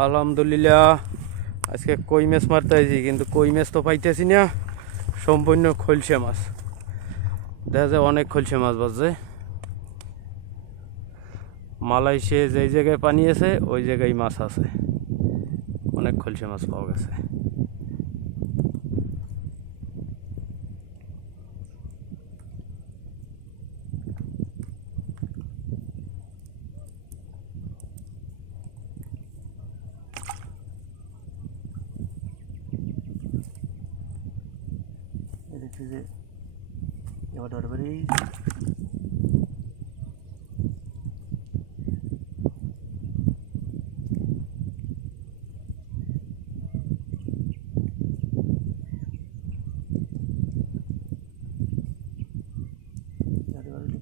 আলহামদুলিল্লাহ আজকে কই মাছ মারতে আইছি, কিন্তু কই মাছ তো পাইতেছি না, সম্পূর্ণ খলসে মাছ। দেখা যায় অনেক খলসে মাছ বাজছে। মালয়েশিয়া যেই জায়গায় পানি আছে ওই জায়গায় মাছ আছে, অনেক খলসে মাছ পাওয়া গেছে। দেখছি যে এবার বাড়ি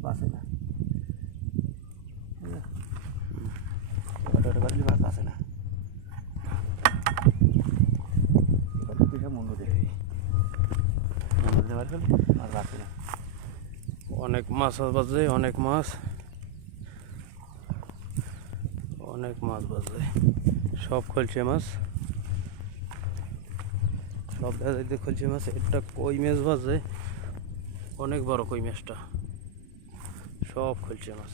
পাশে না, বাড়ি বাস আসে না, মন্দির দেখি আর বাসে না। অনেক মাছ বাজে, অনেক মাছ বাজে, সব খলসে মাছ, সব দেখা খলসে মাছ। একটা কই মাছ বাজে, অনেক বড় কই মাছটা, সব খলসে মাছ।